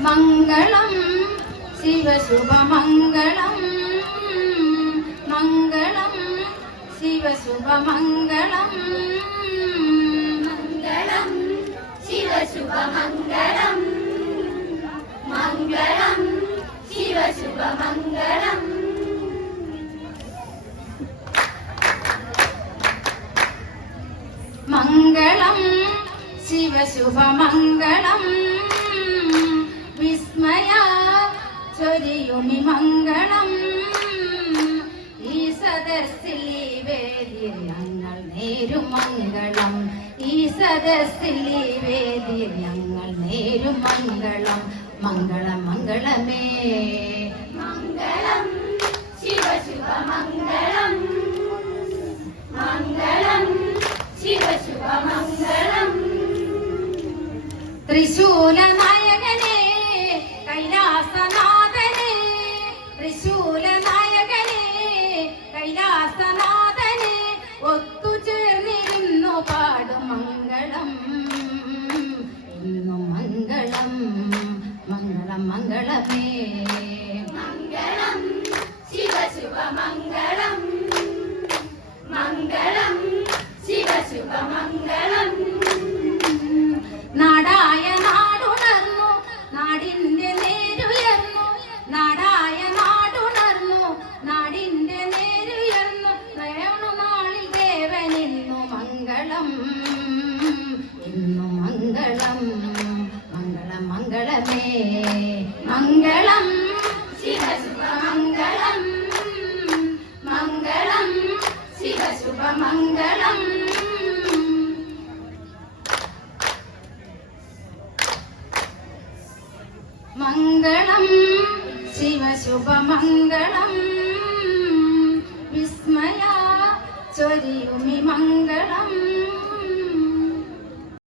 മംഗളം ശിവശുഭമംഗളം മംഗളം ശിവശുഭമംഗളം മംഗളം ശിവശുഭമംഗളം മംഗളം ശിവശുഭമംഗളം മംഗളം ശിവശുഭമംഗളം വിസ്മയ ചൊരിയുമി മംഗളം ഈ സദസ്സിൽ ഈ വേദിയിൽ ഞങ്ങൾ നേരും മംഗളം ഈ സദസ്സിൽ ഈ വേദിയിൽ ഞങ്ങൾ നേരും മംഗളം മംഗളം മംഗളമേ മംഗളം ശിവശുഭമംഗളം മംഗളം ശിവശുഭമംഗളം ത്രിശൂല നായകനെ കൈലാസനാഥനെ ത്രിശൂല നായകനെ കൈലാസനാഥനെ ഒത്തുചേർന്നിരുന്നു പാടും മംഗളം ഇന്നു മംഗളം മംഗളം മംഗളമേ മംഗളം ശിവശുഭമംഗളം മംഗളം ശിവശുഭമംഗളം നാടായ നാടുണർന്നു നാടിന്റെ നേരുയർന്നു നാടായ നാടുണർന്നു നാടിന്റെ നേരുയർന്നു നാളിൽ ദേവനിന്നു മംഗളം ഇന്നു മംഗളം മംഗളം മംഗളമേ മംഗളം ശിവശുഭമംഗളം മംഗളം ശിവശുഭമംഗളം മംഗളം ശിവശുഭമംഗളം വിസ്മയ ചൊരിയുമി മംഗളം